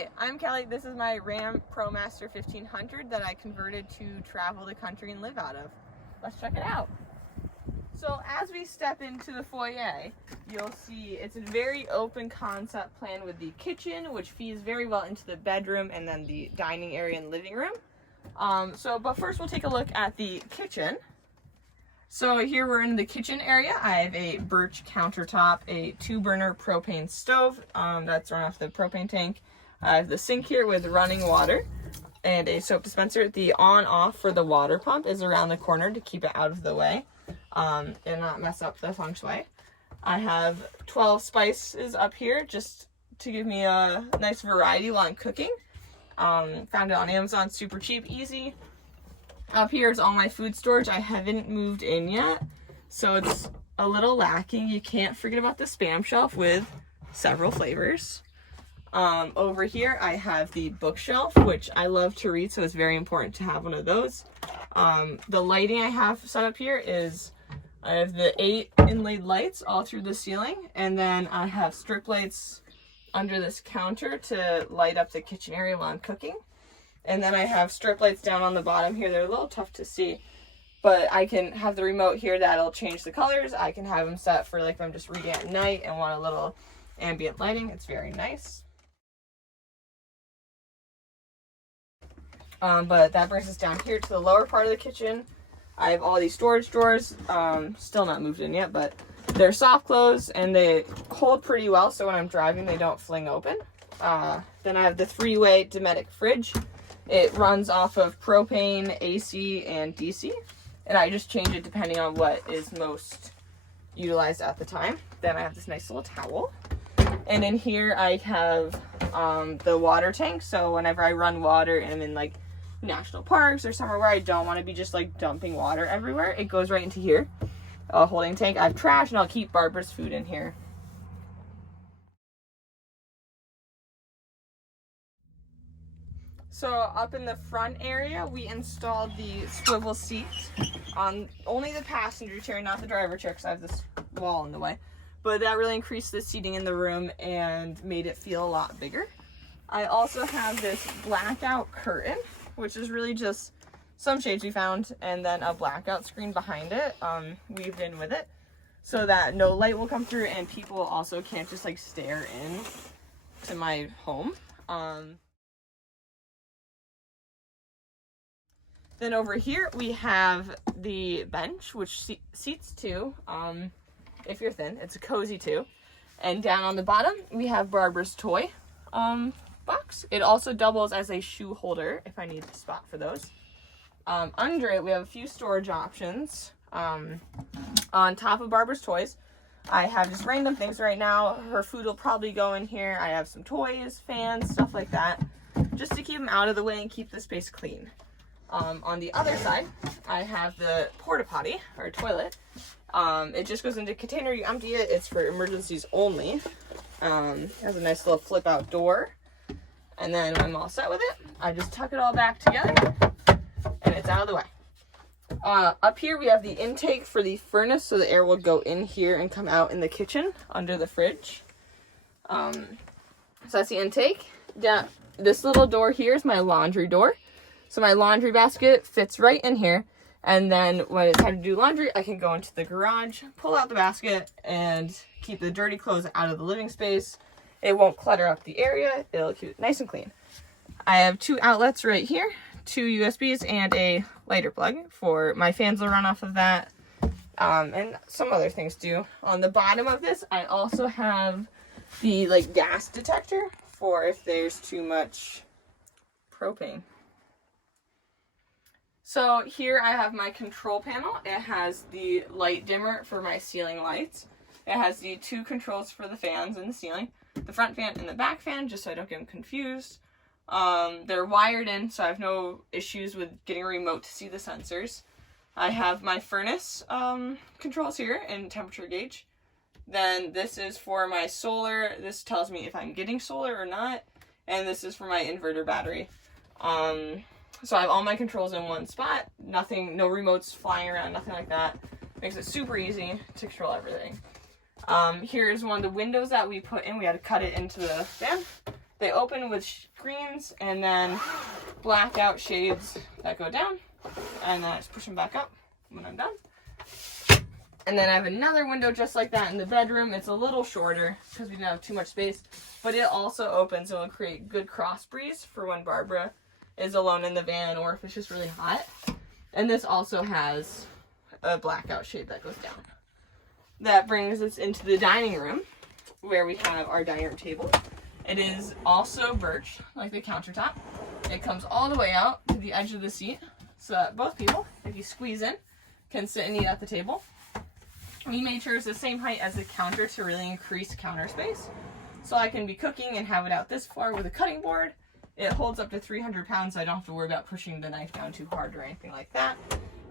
Hi, I'm Kelly. This is my Ram Promaster 1500 that I converted to travel the country and live out of. Let's check it out. So as we step into the foyer, you'll see it's a very open concept plan with the kitchen, which feeds very well into the bedroom and then the dining area and living room. But first we'll take a look at the kitchen. So here we're in the kitchen area. I have a birch countertop, a 2-burner propane stove that's run off the propane tank. I have the sink here with running water and a soap dispenser. The on-off for the water pump is around the corner to keep it out of the way and not mess up the feng shui. I have 12 spices up here just to give me a nice variety while I'm cooking. Found it on Amazon, super cheap, easy. Up here is all my food storage. I haven't moved in yet, so it's a little lacking. You can't forget about the Spam shelf with several flavors. Over here I have the bookshelf, which I love to read, so it's very important to have one of those. The lighting I have set up here is I have the 8 inlaid lights all through the ceiling, and then I have strip lights under this counter to light up the kitchen area while I'm cooking. And then I have strip lights down on the bottom here. They're a little tough to see, but I can have the remote here that'll change the colors. I can have them set for like if I'm just reading at night and want a little ambient lighting. It's very nice. But that brings us down here to the lower part of the kitchen. I have all these storage drawers, still not moved in yet, but they're soft close and they hold pretty well, so when I'm driving they don't fling open. Then I have the 3-way Dometic fridge. It runs off of propane, AC, and DC, and I just change it depending on what is most utilized at the time. Then I have this nice little towel. And in here I have the water tank, so whenever I run water and I'm in like national parks or somewhere where I don't want to be just like dumping water everywhere, it goes right into here. A holding tank. I have trash, and I'll keep Barbara's food in here. So up in the front area, we installed the swivel seats on only the passenger chair, not the driver chair, because I have this wall in the way. But that really increased the seating in the room and made it feel a lot bigger. I also have this blackout curtain, which is really just some shades we found, and then a blackout screen behind it, weaved in with it, so that no light will come through and people also can't just like stare in to my home. Then over here we have the bench, which seats 2. If you're thin, it's a cozy 2. And down on the bottom we have Barbara's toy box. It also doubles as a shoe holder if I need a spot for those. Under it we have a few storage options. On top of Barbara's toys, I have just random things right now. Her food will probably go in here. I have some toys, fans, stuff like that, just to keep them out of the way and keep the space clean. On the other side, I have the Porta Potty, or toilet. It just goes into a container, you empty it, it's for emergencies only. It has a nice little flip out door. And then when I'm all set with it, I just tuck it all back together, and it's out of the way. Up here we have the intake for the furnace, so the air will go in here and come out in the kitchen under the fridge. So that's the intake. This little door here is my laundry door. So my laundry basket fits right in here, and then when it's time to do laundry, I can go into the garage, pull out the basket, and keep the dirty clothes out of the living space. It won't clutter up the area. It'll keep it nice and clean. I have 2 outlets right here, 2 USBs, and a lighter plug for my fans will run off of that, and some other things too. On the bottom of this, I also have the like gas detector for if there's too much propane. So here I have my control panel. It has the light dimmer for my ceiling lights. It has the 2 controls for the fans in the ceiling, the front fan and the back fan, just so I don't get them confused. They're wired in, so I have no issues with getting a remote to see the sensors. I have my furnace controls here and temperature gauge. Then this is for my solar. This tells me if I'm getting solar or not. And this is for my inverter battery. So I have all my controls in one spot. Nothing, no remotes flying around, nothing like that. Makes it super easy to control everything. Here's one of the windows that we put in. We had to cut it into the fan. They open with screens and then blackout shades that go down. And then I just push them back up when I'm done. And then I have another window just like that in the bedroom. It's a little shorter because we didn't have too much space. But it also opens and will create good cross breeze for when Barbara is alone in the van or if it's just really hot. And this also has a blackout shade that goes down. That brings us into the dining room where we have our dining room table. It is also birch, like the countertop. It comes all the way out to the edge of the seat so that both people, if you squeeze in, can sit and eat at the table. We made sure it's the same height as the counter to really increase counter space. So I can be cooking and have it out this far with a cutting board. It holds up to 300 pounds, so I don't have to worry about pushing the knife down too hard or anything like that.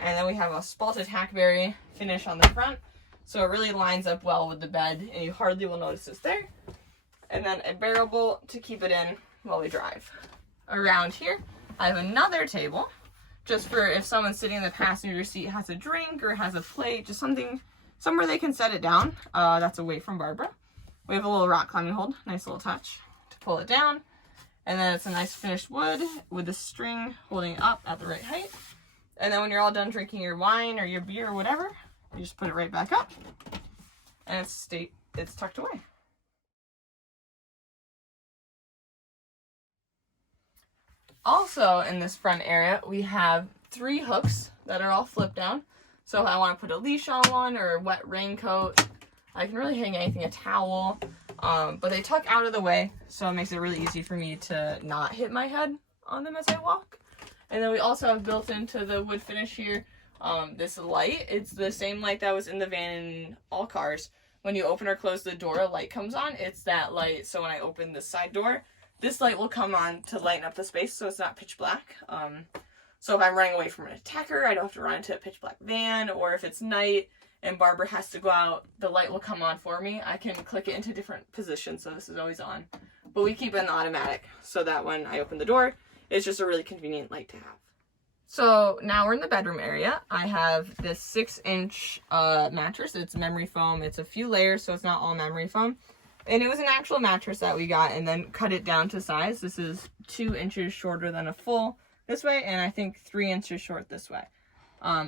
And then we have a spalted hackberry finish on the front. So it really lines up well with the bed, and you hardly will notice it's there. And then a barrel bolt to keep it in while we drive. Around here, I have another table, just for if someone's sitting in the passenger seat has a drink or has a plate, just somewhere they can set it down. That's away from Barbara. We have a little rock climbing hold, nice little touch to pull it down. And then it's a nice finished wood with the string holding it up at the right height. And then when you're all done drinking your wine or your beer or whatever, you just put it right back up. And it's tucked away. Also in this front area, we have 3 hooks that are all flip down. So if I want to put a leash on one or a wet raincoat, I can really hang anything, a towel. But they tuck out of the way, so it makes it really easy for me to not hit my head on them as I walk. And then we also have built into the wood finish here, this light. It's the same light that was in the van in all cars. When you open or close the door, a light comes on. It's that light, so when I open the side door, this light will come on to lighten up the space so it's not pitch black. So if I'm running away from an attacker, I don't have to run into a pitch black van, or if it's night and Barbara has to go out, the light will come on for me. I can click it into different positions, so this is always on. But we keep it in the automatic so that when I open the door, it's just a really convenient light to have. So now we're in the bedroom area. I have this 6-inch mattress. It's memory foam. It's a few layers, so it's not all memory foam. And it was an actual mattress that we got and then cut it down to size. This is 2 inches shorter than a full this way, and I think 3 inches short this way.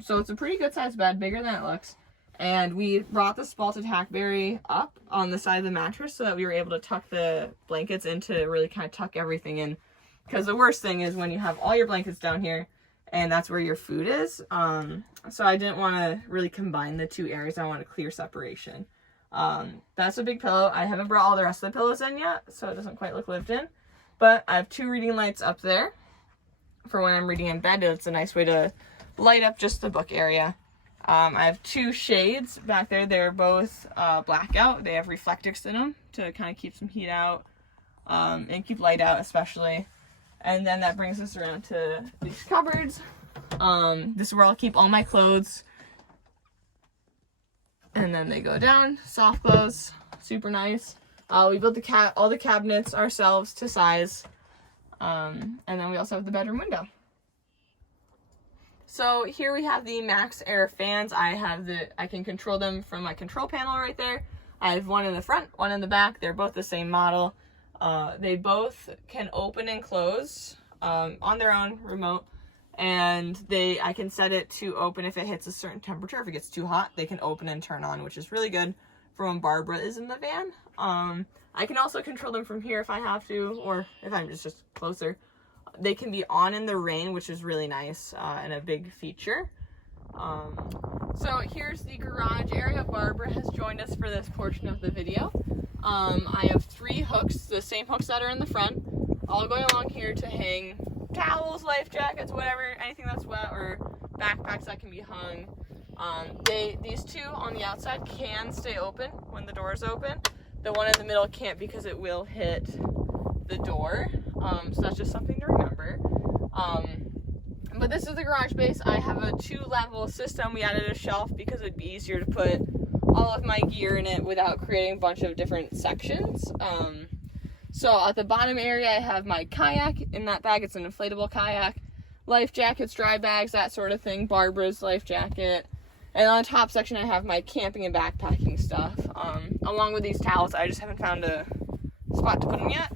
So it's a pretty good sized bed, bigger than it looks. And we brought the spalted hackberry up on the side of the mattress so that we were able to tuck the blankets in to really kind of tuck everything in. Because the worst thing is when you have all your blankets down here and that's where your food is. So I didn't want to really combine the 2 areas. I want a clear separation. That's a big pillow. I haven't brought all the rest of the pillows in yet, so it doesn't quite look lived in. But I have 2 reading lights up there for when I'm reading in bed. It's a nice way to light up just the book area. I have 2 shades back there. They're both blackout. They have reflectors in them to kind of keep some heat out and keep light out especially. And then that brings us around to these cupboards. This is where I'll keep all my clothes. And then they go down, soft close, super nice. We built all the cabinets ourselves to size. And then we also have the bedroom window. So here we have the Max Air fans. I can control them from my control panel right there. I have one in the front, one in the back. They're both the same model. They both can open and close on their own remote. And I can set it to open if it hits a certain temperature. If it gets too hot, they can open and turn on, which is really good for when Barbara is in the van. I can also control them from here if I have to, or if I'm just closer. They can be on in the rain, which is really nice and a big feature. So here's the garage area. Barbara has joined us for this portion of the video. I have 3 hooks, the same hooks that are in the front, all going along here to hang towels, life jackets, whatever, anything that's wet, or backpacks that can be hung. These 2 on the outside can stay open when the door is open. The one in the middle can't because it will hit the door. So that's just something to remember. But this is the garage space. I have a 2-level system. We added a shelf because it'd be easier to put all of my gear in it without creating a bunch of different sections. So at the bottom area, I have my kayak. In that bag, it's an inflatable kayak. Life jackets, dry bags, that sort of thing. Barbara's life jacket. And on the top section, I have my camping and backpacking stuff. Along with these towels, I just haven't found a spot to put them yet.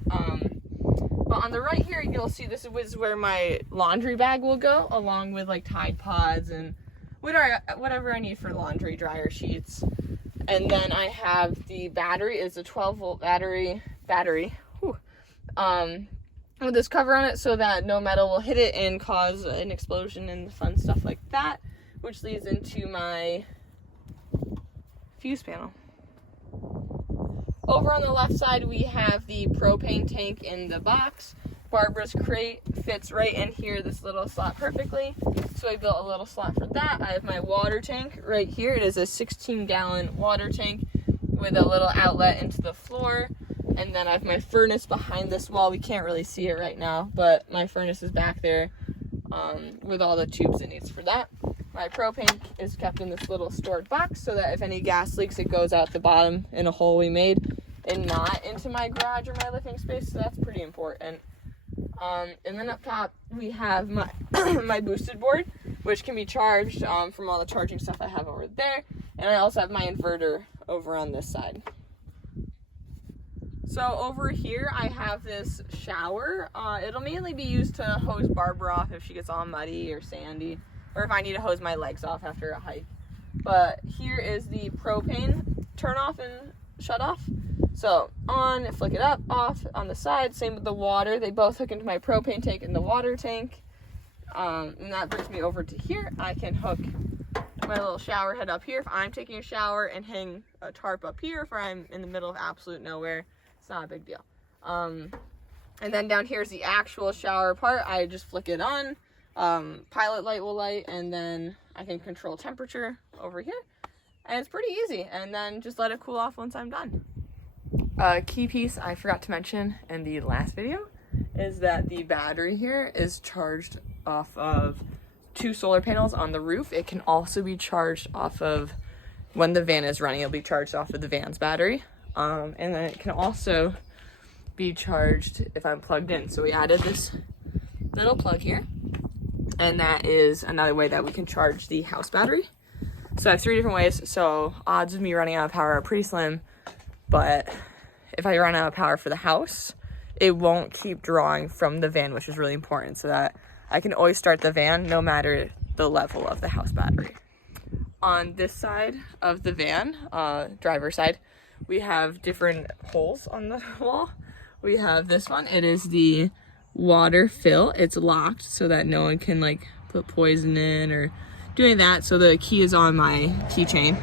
But on the right here, you'll see this is where my laundry bag will go, along with like Tide Pods and whatever I need for laundry, dryer sheets. And then I have the battery. It's a 12-volt battery. Whew. With this cover on it so that no metal will hit it and cause an explosion and fun stuff like that, which leads into my fuse panel. Over on the left side, we have the propane tank in the box. Barbara's crate fits right in here, this little slot perfectly. So I built a little slot for that. I have my water tank right here. It is a 16-gallon water tank with a little outlet into the floor. And then I have my furnace behind this wall. We can't really see it right now, but my furnace is back there with all the tubes it needs for that. My propane is kept in this little stored box so that if any gas leaks, it goes out the bottom in a hole we made and not into my garage or my living space. So that's pretty important. And then up top, we have my my boosted board, which can be charged from all the charging stuff I have over there. And I also have my inverter over on this side. So over here, I have this shower. It'll mainly be used to hose Barbara off if she gets all muddy or sandy, or if I need to hose my legs off after a hike. But here is the propane turn off and shut off. So on, flick it up, off on the side. Same with the water. They both hook into my propane tank and the water tank. And that brings me over to here. I can hook my little shower head up here if I'm taking a shower and hang a tarp up here if I'm in the middle of absolute nowhere. It's not a big deal. And then down here is the actual shower part. I just flick it on. Pilot light will light, and then I can control temperature over here. And it's pretty easy. And then just let it cool off once I'm done. A key piece I forgot to mention in the last video is that the battery here is charged off of 2 solar panels on the roof. It can also be charged off of, when the van is running, it'll be charged off of the van's battery. And then it can also be charged if I'm plugged in. So we added this little plug here, and that is another way that we can charge the house battery. So I have 3 different ways. So odds of me running out of power are pretty slim, but if I run out of power for the house, it won't keep drawing from the van, which is really important, so that I can always start the van no matter the level of the house battery. On this side of the van, driver's side, we have different holes on the wall. We have this one. It is the water fill. It's locked so that no one can like put poison in or do any of that. So the key is on my keychain.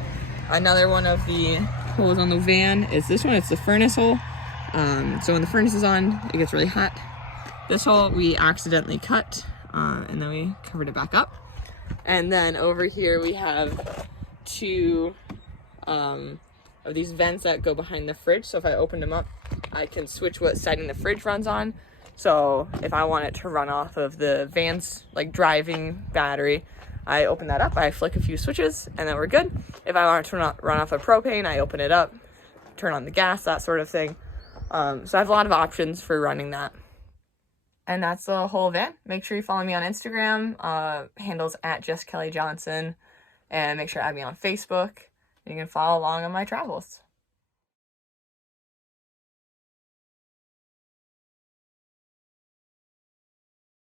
Another one of the holes on the van is this one. It's the furnace hole. So when the furnace is on, it gets really hot. This hole we accidentally cut, and then we covered it back up. And then over here we have 2 of these vents that go behind the fridge. So if I open them up, I can switch what setting the fridge runs on. So if I want it to run off of the van's like driving battery, I open that up, I flick a few switches, and then we're good. If I want it to run off of propane, I open it up, turn on the gas, that sort of thing. So I have a lot of options for running that. And that's the whole van. Make sure you follow me on Instagram, handles @JessKellyJohnson, and make sure to add me on Facebook. And you can follow along on my travels.